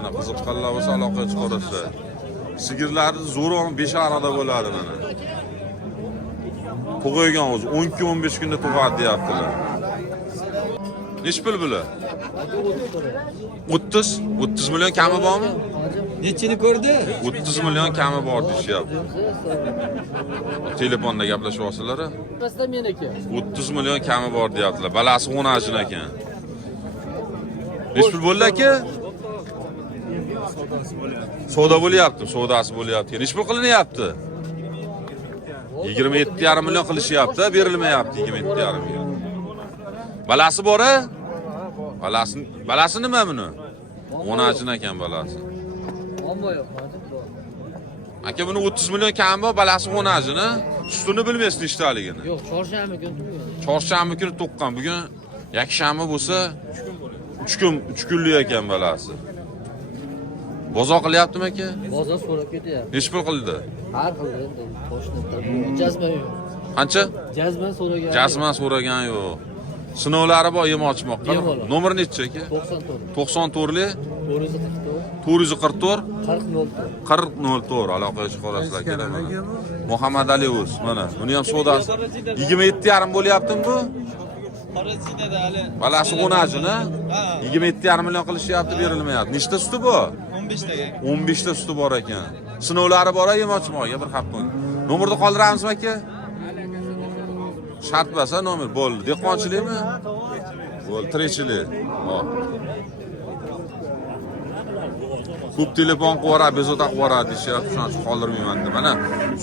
Mana qiziqqanlar bo'lsa aloqa chiqarasizlar. Sigirlarni zo'ron 5 arada bo'ladi mana. Tug'ilgan o'zi 12-15 kunda tug'adi deyaptilar. Nech pul bular? 30 million kami bormi? Nechini ko'rdi? 30 million kami bor deyapti. Telefonda gaplashyapsizlar. Rastan meniki. 30 million kami bor deyaptilar. Balasi 10 ajin ekan. Nech pul bo'ldi aka? Savdo bo'lyapti, savdosi bo'lyapti. Nech pul qilinyapti? 27,5 million qilishyapti, berilmayapti 27,5 million. Balasi bor-a? Balasi nima buni? 10 ajin ekan balasi. Ammo yo'q, hozir bor. Aka buni 30 million kami bor, balasi 10 ajini. Sutini bilmaysiz nechtaligini. Yo'q, chorshanba kuni tuqqan. Chorshanba kuni tuqqan. Bugun yakshanba bo'lsa 3 kunlik ekan balasi. Bozor qilyaptimi aka? Bozor so'rab ketyapti. Nech pul qildi? Har xil endi toshni jazma yo'q. Qancha? Jazma so'ragan. Jazma so'ragan yo'q. Sinovlari bor yem ochmoqqa. Nomer nechi aka? 94. 94lik 444 444 4004. 4004 aloqaga chiqarasizlar kerak mana. Muhammad Ali o'z mana. Buni ham savdosi 27,5 bo'lyaptimi bu? Balasi 10 ajini 27,5 million qilishyapti, berilmayapti. Nechta suti bu? 15 ta. 15 ta suti bor ekan. Sinovlari bor yem ochmoqga bir hafta. Nomerni qoldiramizmi aka? Shart bo'lsa nomer bo'ldi. Dehqonchilikmi? Bo'ldi, tirikchilik. Hop. Ko'p telefon qilib, bezovta qilib deyishyapti, shuning uchun qoldirmayman deb. Mana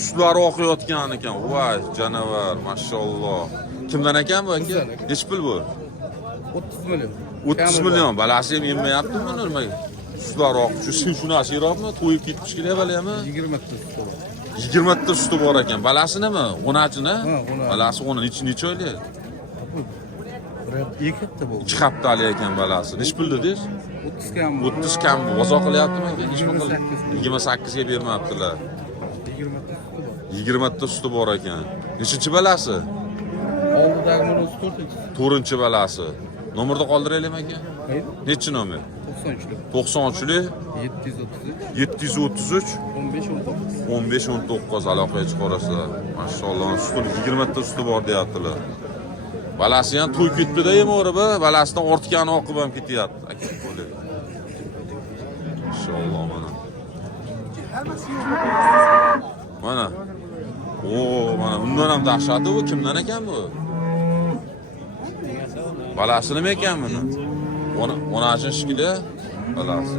sutlari oqayotgan ekan. Voy, janavar, mashalloh. Kimdan ekan bu aka? Nech pul bu? 30 million. 30 million. Balasi ham yemayaptimi nima? Sutlari oq. Shuni ashiroqmi? To'yib ketmiş kelayapmi? 20 ta suti bor. 20 ta suti bor ekan. Balasi nima? 10 ajini? Balasi 10. Necha oylik? Bir 2 hafta bo'ldi. 2 haftalik ekan balasi. Nech pul dedingiz? 30 kam. 30 kam bozor qilyaptimi aka? Nech pul qildi? 28 ga bermayaptilar. 20 ta suti bor ekan. Nechinchi balasi? Oldidagi mana 4-chi balasi. Nomerni qoldiraylikmi aka? Nechi nomer? 93lik 733 1519 aloqaga chiqarasizlar. Mashalloh, suti 20 ta suti bor deyaptilar. Balasi ham to'y ketdi-da yemorib, balasidan ortgani oqib ham ketyapti. Aka qo'li. Inshaalloh mana. Mana. Mana undan ham dahshati bu. Kimdan ekan bu? Balasi nima ekan buni? Ona ajin shikili balasi.